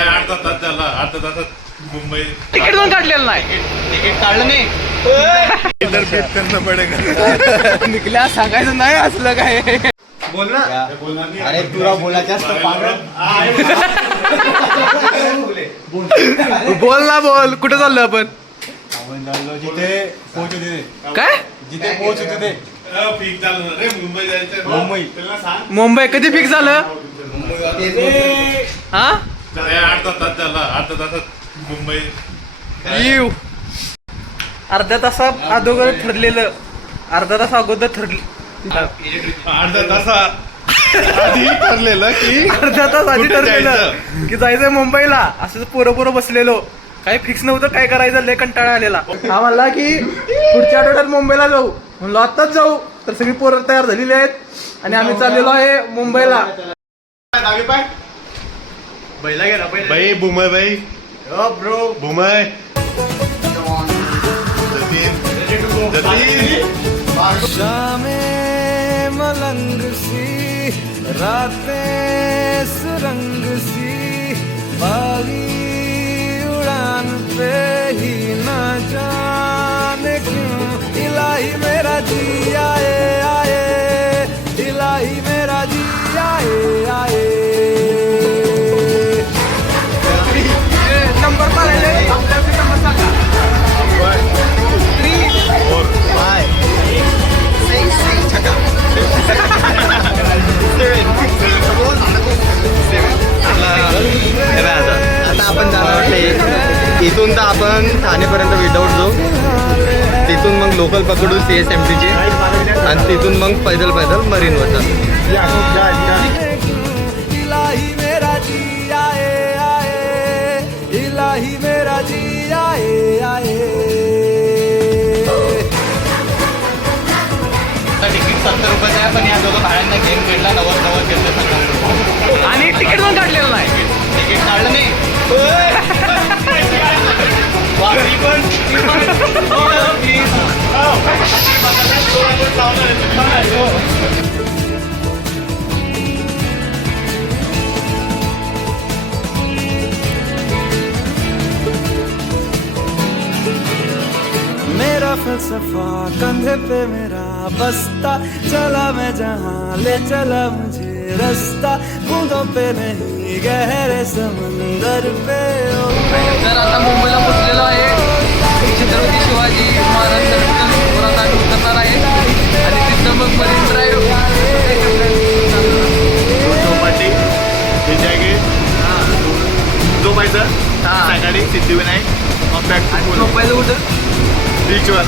अर्धा तास झाला, अर्धा तासात मुंबई तिकीट पण काढलेलं नाही. तिकीट काढलं नाही. इधर भेट करणं पडेगा. निकल्या सांगायचं नाही असलं काय. बोल ना. अरे तुला बोलायचं असतं पागल. बोल ना बोल. कुठे चाललो आपण? जिथे पोहोचू तिथे, काय जिथे पोहोचू तिथे. पीक झालं रे, मुंबई जायचं. मुंबई. त्याला सांग. मुंबई कधी फिक्स झालं? हा अर्धा तास झाला, अर्धा तासात मुंबई. येऊ. अर्ध्या तासा अगोदर ठरलेलं, अर्धा तास अगोदर ठरलं, अर्धा तासा आधी ठरलेलं की अर्धा तास आधी कुठे ठरलेलं जायचं? की जायचं मुंबईला. असं पोरं बसलेलो, काही फिक्स नव्हतं काय करायचं. लय कंटाळा आलेला. हा म्हणला की पुढच्या आठवड्यात मुंबईला जाऊ. म्हणलो आत्ताच जाऊ. तर सगळी पोरं तयार झालेली आहेत आणि आम्ही चाललेलो आहे मुंबईला. बैला गेला बाई बुमय बाई ब्रो. बुमय जतीन शामें मलंग सी, रातें सुरंग सी, बागी उड़ान पे ही ना जाने क्यों इलाही मेरा जी आए आए, इलाही मेरा जी आए आए. नंबर मारायला आपल्या नंबर सांगा. आता आपण जाणार इथून तर आपण ठाणेपर्यंत विदाऊट जाऊ. तिथून मग लोकल पकडू CSMTची आणि तिथून मग पैदल मरीनवर जाऊ. इलाही मेरा जी आए आए, इलाही मेरा जी आए आए. तिकीट 70 रुपयाचं आहे, पण या दोघं भाड्यांना गेम खेळला 90 घेतलं. आणि तिकीट पण काढलेलं नाही. तिकीट काढलं नाही. वाकडी पण. मेरा फलसफा कंधे पे मेरा बस्ता, चला मैं जहाँ ले चला मुझे रास्ता, बूंदों पे नहीं गहरे समंदर पे. तर आता मुंबईला पोचलेलो आहे. छत्रपती शिवाजी महाराज पुरात आम्ही उतरणार आहे आणि तिथं मग मरीन ड्राईव्ह चौपाटी झोपायचं सकाळी सिद्धिविनायक मग बॅक झोपायचं कुठं बीचवर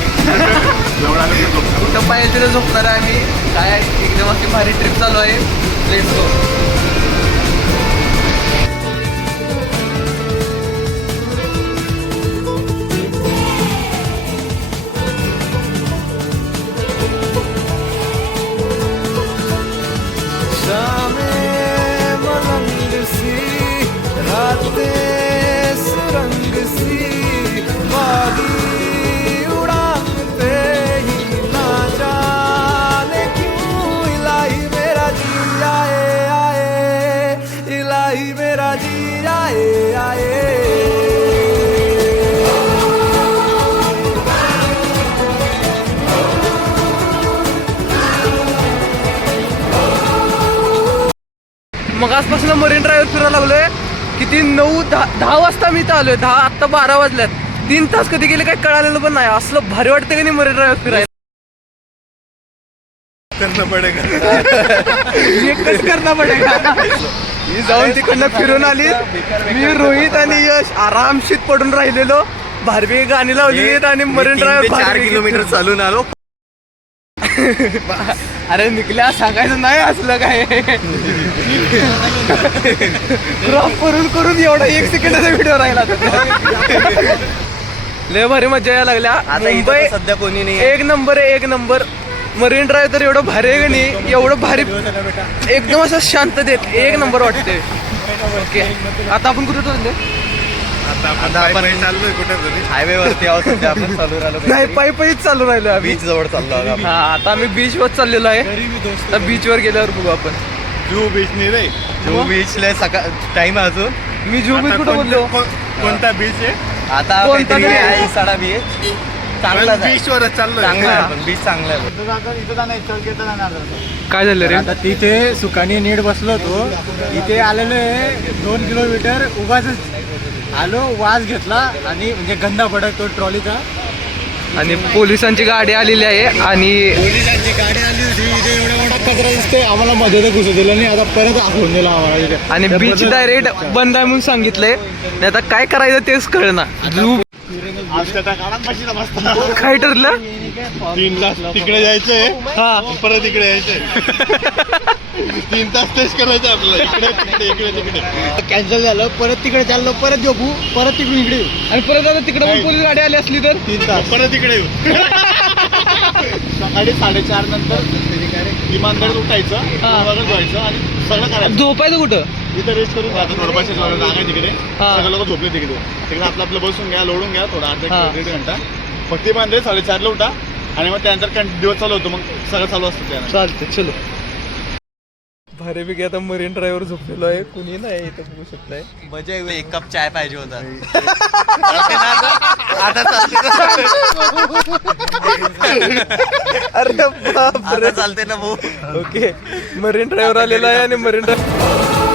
कुठं पाहिजे तिथे झोपणार आहे आम्ही. काय एकदम अशी भारी ट्रिप चालू आहे. Let's go. मलंग सी, रातें सुरंग सी, बागी उड़ान पे ही ना जाने क्यों इलाही मेरा जी आए आए, इलाही मेरा जी आए आए. मग आजपासून मरीन ड्राईव्ह फिरायला लागलोय. किती 9-10 वाजता मी इथं आलोय. 10 आत्ता 12 वाजल्यात. 3 तास कधी गेले काही कळालेलं पण नाही. असलं भारी वाटतं की नाही मरीन ड्राईव्ह फिरायला. करणं पडेगा. एकच करणं पडेगा. ही जाऊन तिकडनं फिरून आली. मी रोहित आणि यश आरामशीत पडून राहिलेलो. भारवी गाणी लावली आणि मरीन ड्राईव्ह 4 किलोमीटर चालून आलो. अरे निकल्या सांगायचं नाही असलं काय. क्रॉप करून एवढा 1 सेकंदाचा व्हिडिओ राहिला. लय भारी मजा यायला लागल्या. आता मुंबई इथं सध्या कोणी नाही. 1 नंबर आहे, 1 नंबर. मरीन ड्राईव्ह तर एवढं भारी आहे का नाही. एवढं भारी एकदम असं शांततेत 1 नंबर वाटते. ओके आता आपण कुठे चाललोय? आता आपण चाललोय कुठे तरी हायवे वरती आहोत सध्या. आपण चालू राहिलो नाही पायीच चालू राहिलो आम्ही. बीच जवळ चाललो आहोत. हा आता आम्ही बीच वर चाललेलो आहे. आता बीच वर गेल्यावर बघू आपण. जुहू बीच नाही रे. जुहू बीचला सकाळ टाइम आहे अजून. मी जुहू बीच कुठं बोललो? कोणता बीच आहे? आता कोणता काहीतरी तरी आहे साडा बीच. चांगलाच आहे. बीच वरच चाललोय. चांगला आहे पण बीच चांगला आहे. इथं जाणार चल घेता जाणार. काय झालं रे? आता तिथे सुखाने नीट बसलो होतो. इथे आलेलो आहे 2 किलोमीटर उगाच आलो, वास घेतला आणि म्हणजे गंदा पडत तो ट्रॉलीचा. आणि पोलिसांची गाडी आलेली आहे आणि पोलिसांची गाडी आली होती. इथे एवढा मोठा कचरा दिसतोय, आम्हाला मध्ये तर घुसू दिलं नाही. आता परत दाखवून दिला आम्हाला इथे. आणि बीच डायरेक्ट बंद आहे म्हणून सांगितलंय. आणि आता काय करायचं तेच कळना. आज त्या कानापाशीचा मस्त. काय ठरलं? 3 तास तिकडे जायचंय, हा परत इकडे यायचंय. 3 तास टेस्ट करायचं आपल्याला. इकडे तिकडे कॅन्सल झालं, परत तिकडे चाललो, परत झोपू, परत तिकडून इकडे येऊ. आणि परत आता तिकडे पण पोलीस गाडी आली असली तर 3 तास परत इकडे येऊ. सकाळी 4:30 नंतर विमानतळ उठायचं, वगैरे जायचं आणि सगळं करायचं. झोपायचं कुठं? इथं रेस्ट करून जातो. थोडंपाशी जागा आहे तिकडे. हा. सगळे लोक झोपले तिकडे. तिकडे आपलं बसून घ्या, लोडून घ्या थोडा अर्धा हा. 1 घंटा. मग ते बांधले 4:30ला उठा आणि मग त्यानंतर दिवस चालू होतो. मग सगळं चालू असतं त्यानंतर. चालते चलो. भारीपैकी आता मरीन ड्रायव्हर झोपलेलो आहे. कुणी नाही इथं बघू शकताय. मजा येईल. 1 कप चाय पाहिजे होता. आता अरे बाप आता चालते ना भाऊ. ओके मरीन ड्रायव्हर आलेला आहे आणि मरीन ड्रायव्हर